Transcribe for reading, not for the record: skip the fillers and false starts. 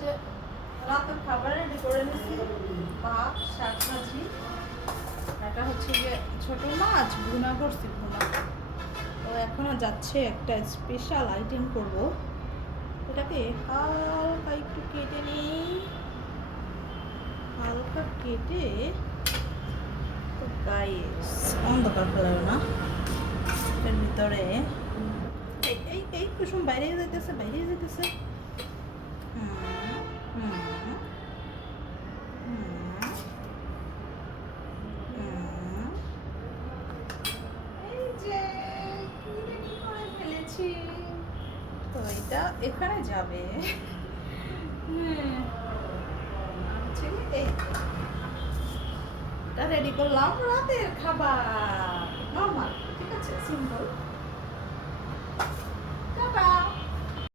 যে রাতের খাবার রেডি করে নিয়েছি, ভাত, শাক ভাজি, এটা হচ্ছে যে ছোট মাছ ভুনা করছি, ভুনা। তো এখনও যাচ্ছে একটা স্পেশাল আইটেম করব, এটাকে হালকা একটু কেটে নিই, হালকা কেটে। তো গাইস অন্ধকার ফেলাবে না, এর ভিতরে এই এই এই কুসুম বাইরে যাইতেছে, বাইরে যাইতেছে। হুম হুম হুম, এই যে কি রেডি করে ফেলেছি। তো এটা এখানে যাবে। হ্যাঁ, হচ্ছে কি এই এটা রেডি করলাম রাতের খাবার, নর্মাল, ঠিক আছে, সিম্পল।